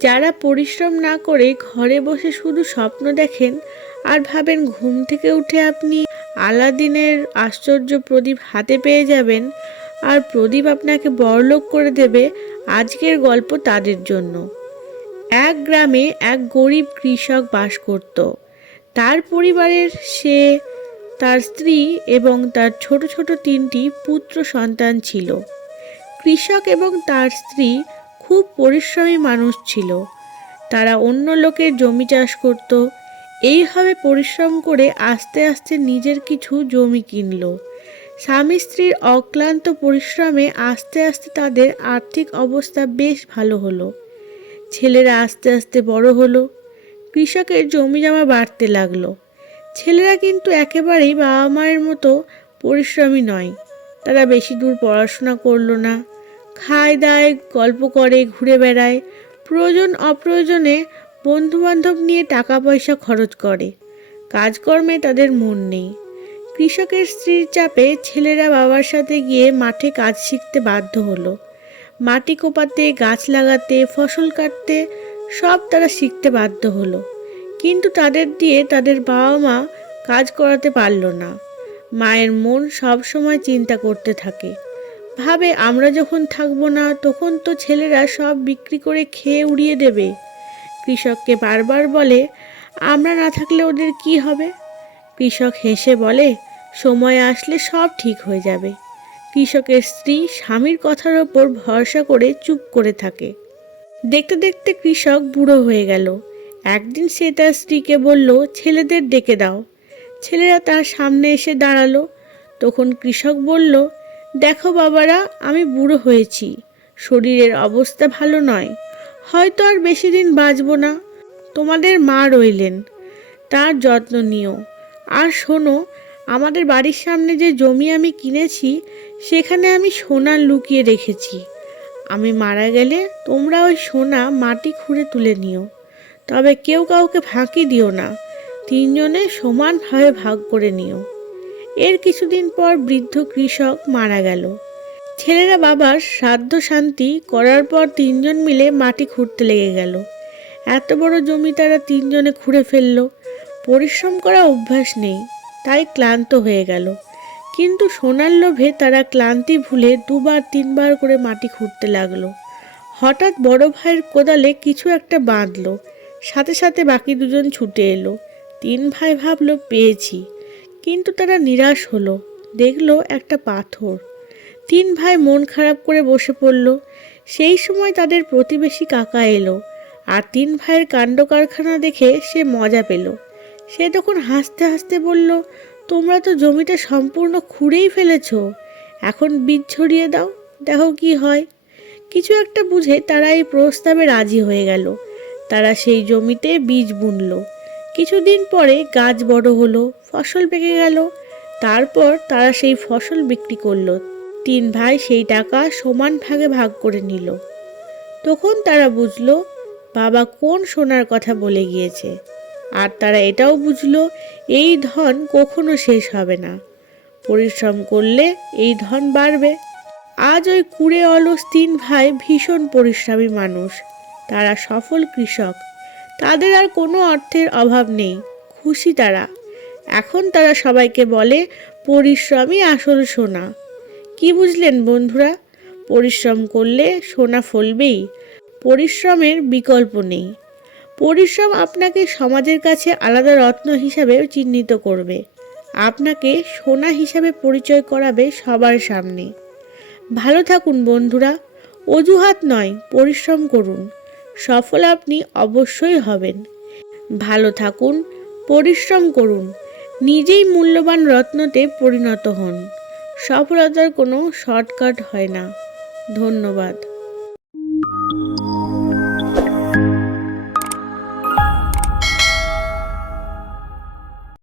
যারা পরিশ্রম না করে ঘরে বসে শুধু স্বপ্ন দেখেন আর ভাবেন ঘুম থেকে উঠে আপনি আলাদিনের আশ্চর্য প্রদীপ হাতে পেয়ে যাবেন আর প্রদীপ আপনাকে বড়লোক করে দেবে আজকের গল্প তাদের জন্য। এক গ্রামে এক গরিব কৃষক বাস করত। তার পরিবারের সে, তার স্ত্রী এবং তার ছোট ছোট তিনটি পুত্র সন্তান ছিল। কৃষক এবং তার স্ত্রী খুব পরিশ্রমী মানুষ ছিল। তারা অন্য লোকের জমি চাষ করত। এইভাবে পরিশ্রম করে আস্তে আস্তে নিজের কিছু জমি কিনলো। স্বামী স্ত্রীর অক্লান্ত পরিশ্রমে আস্তে আস্তে তাদের আর্থিক অবস্থা বেশ ভালো হলো। ছেলেরা আস্তে আস্তে বড় হলো। কৃষকের জমি জমা বাড়তে লাগল। ছেলেরা কিন্তু একেবারেই বাবা মায়ের মতো পরিশ্রমী নয়। তারা বেশি দূর পড়াশোনা করল না। খায় দায়, গল্প করে, ঘুরে বেড়ায়। প্রয়োজন, অপ্রয়োজনে বন্ধুবান্ধব নিয়ে টাকা পয়সা খরচ করে। কাজকর্মে তাদের মন নেই। কৃষকের স্ত্রীর চাপে ছেলেরা বাবার সাথে গিয়ে মাঠে কাজ শিখতে বাধ্য হলো। মাটি কোপাতে, গাছ লাগাতে, ফসল কাটতে সব তারা শিখতে বাধ্য হলো। কিন্তু তাদের দিয়ে তাদের বাবা মা কাজ করাতে পারল না। মায়ের মন সব সময় চিন্তা করতে থাকে। ভাবে আমরা যখন থাকব না, তখন তো ছেলেরা সব বিক্রি করে খেয়ে উড়িয়ে দেবে। কৃষককে বারবার বলে, আমরা না থাকলে ওদের কি হবে? কৃষক হেসে বলে, সময় আসলে সব ঠিক হয়ে যাবে। কৃষকের স্ত্রী স্বামীর কথার ওপর ভরসা করে চুপ করে থাকে। দেখতে দেখতে কৃষক বুড়ো হয়ে গেল। একদিন সে তার স্ত্রীকে বলল, ছেলেদের ডেকে দাও। ছেলেরা তার সামনে এসে দাঁড়াল। তখন কৃষক বলল দেখো বাবারা, আমি বুড়ো হয়েছি। শরীরের অবস্থা ভালো নয়। হয়তো আর বেশি দিন বাঁচব না। তোমাদের মা রইলেন। তার যত্ন নিও। আর শোনো, আমাদের বাড়ির সামনে যে জমি আমি কিনেছি, সেখানে আমি সোনা লুকিয়ে রেখেছি। আমি মারা গেলে তোমরা ওই সোনা মাটি খুঁড়ে তুলে নিও। তবে কেউ কাউকে ফাঁকি দিও না। তিনজনে সমানভাবে ভাগ করে নিও। এর কিছুদিন পর বৃদ্ধ কৃষক মারা গেল। ছেলেরা বাবার শ্রাদ্ধ শান্তি করার পর তিনজন মিলে মাটি খুঁড়তে লেগে গেল। এত বড় জমি তারা তিনজনে খুঁড়ে ফেলল। পরিশ্রম করা অভ্যাস নেই, তাই ক্লান্ত হয়ে গেল। কিন্তু সোনার লোভে তারা ক্লান্তি ভুলে দুবার, তিনবার করে মাটি খুঁড়তে লাগল। হঠাৎ বড় ভাইয়ের কোদালে কিছু একটা বাঁধলো। সাথে সাথে বাকি দুজন ছুটে এলো। তিন ভাই ভাবলো, পেয়েছি। কিন্তু তারা নিরাশ হলো। দেখল একটা পাথর। তিন ভাই মন খারাপ করে বসে পড়ল। সেই সময় তাদের প্রতিবেশী কাকা এলো আর তিন ভাইয়ের কাণ্ড কারখানা দেখে সে মজা পেল। সে তখন হাসতে হাসতে বলল, তোমরা তো জমিটা সম্পূর্ণ খুঁড়েই ফেলেছো। এখন বীজ ছড়িয়ে দাও, দেখো কি হয়। কিছু একটা বুঝে তারা এই প্রস্তাবে রাজি হয়ে গেল। তারা সেই জমিতে বীজ বুনলো। কিছুদিন পরে গাছ বড় হলো, ফসল পেকে গেল। তারপর তারা সেই ফসল বিক্রি করল। তিন ভাই সেই টাকা সমান ভাগে ভাগ করে নিল। তখন তারা বুঝলো, বাবা কোন সোনার কথা বলে গিয়েছে। আর তারা এটাও বুঝলো, এই ধন কখনো শেষ হবে না। পরিশ্রম করলে এই ধন বাড়বে। আজ ওই কুড়ে অলস তিন ভাই ভীষণ পরিশ্রমী মানুষ। তারা সফল কৃষক। তাদের আর কোনো অর্থের অভাব নেই, খুশি তারা। এখন তারা সবাইকে বলে, পরিশ্রমই আসল সোনা। কি বুঝলেন বন্ধুরা? পরিশ্রম করলে সোনা ফলবেই, পরিশ্রমের বিকল্প নেই। পরিশ্রম আপনাকে সমাজের কাছে আলাদা রত্ন হিসাবে চিহ্নিত করবে। আপনাকে সোনা হিসাবে পরিচয় করাবে সবার সামনে। ভালো থাকুন বন্ধুরা, অজুহাত নয়, পরিশ্রম করুন। সফল আপনি অবশ্যই হবেন। ভালো থাকুন, পরিশ্রম করুন, নিজেই মূল্যবান রত্নতে পরিণত হন। সফলতার কোনো শর্টকাট হয় না। ধন্যবাদ।